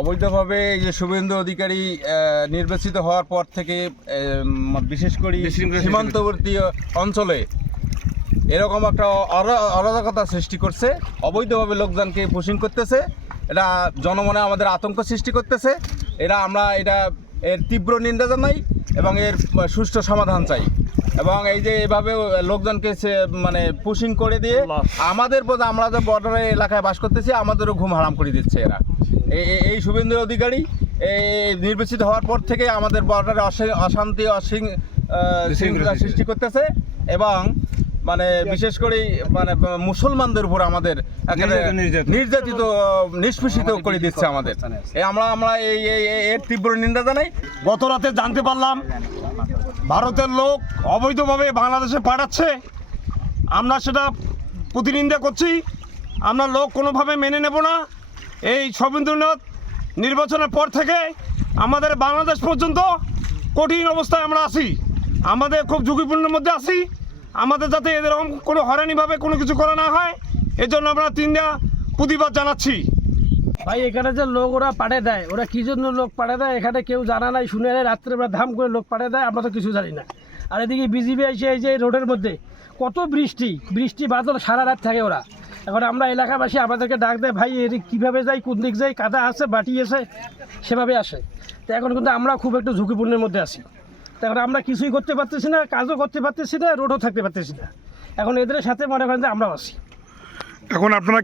অবৈধভাবে এই যে শুভেন্দু অধিকারী নির্বাচিত হওয়ার পর থেকে বিশেষ করে সীমান্তবর্তী অঞ্চলে এরকম একটা অরাজকতা সৃষ্টি করছে, অবৈধভাবে লোকজনকে পুশিং করতেছে। এটা জনমনে আমাদের আতঙ্ক সৃষ্টি করতেছে। আমরা এর তীব্র নিন্দা জানাই এবং এর সুষ্ঠু সমাধান চাই। এবং এই যে এভাবে লোকজনকে মানে পুশিং করে দিয়ে আমরা যে বর্ডারের এলাকায় বাস করতেছি আমাদেরও ঘুম হারাম করে দিচ্ছে এরা। এই শুভেন্দু অধিকারী নির্বাচিত হওয়ার পর থেকে আমাদের বর্ডারে অশান্তি শৃঙ্খলা সৃষ্টি করতেছে এবং মানে বিশেষ করে মানে মুসলমানদের উপর আমাদের নির্যাতিত নিষ্পেষিত করে দিচ্ছে আমাদের। আমরা এর তীব্র নিন্দা জানাই। গত রাতে জানতে পারলাম ভারতের লোক অবৈধভাবে বাংলাদেশে পাঠাচ্ছে। আমরা সেটা প্রতিনিন্দা করছি। আমরা লোক কোনোভাবে মেনে নেব না। এই রবীন্দ্রনাথ নির্বাচনের পর থেকে আমাদের বাংলাদেশ পর্যন্ত কঠিন অবস্থায় আমরা আছি। আমাদের খুব ঝুঁকিপূর্ণের মধ্যে আছি। আমাদের যাতে এরকম কোনো হয়রানিভাবে কোনো কিছু করা না হয়, এজন্য আমরা তিনটা প্রতিবাদ জানাচ্ছি। ভাই এখানে যে লোক ওরা পাঠিয়ে দেয়, ওরা কী জন্য লোক পাঠিয়ে দেয় এখানে কেউ জানা নাই, শুনে নেয়। রাত্রেবেলা ধাম করে লোক পাঠিয়ে দেয়, আমরা তো কিছু জানি না। আর এদিকে বিজিবি এসে এই যে রোডের মধ্যে কত বৃষ্টি বাদল সারা রাত থাকে ওরা। এখন আমরা এলাকাবাসী আমাদেরকে ডাক দেয়, ভাই এর কীভাবে যাই, কোন দিক যাই, কাদা আছে বাটি আছে, সেভাবে আসে। তো এখন কিন্তু আমরা খুব একটু ঝুঁকিপূর্ণের মধ্যে আছি। তখন আমরা কিছুই করতে পারতেছি না, কাজও করতে পারতেছি না, রোডও থাকতে পারতেছি না। এখন এদের সাথে মনে করেন যে আমরাও আছি। এখন আপনারা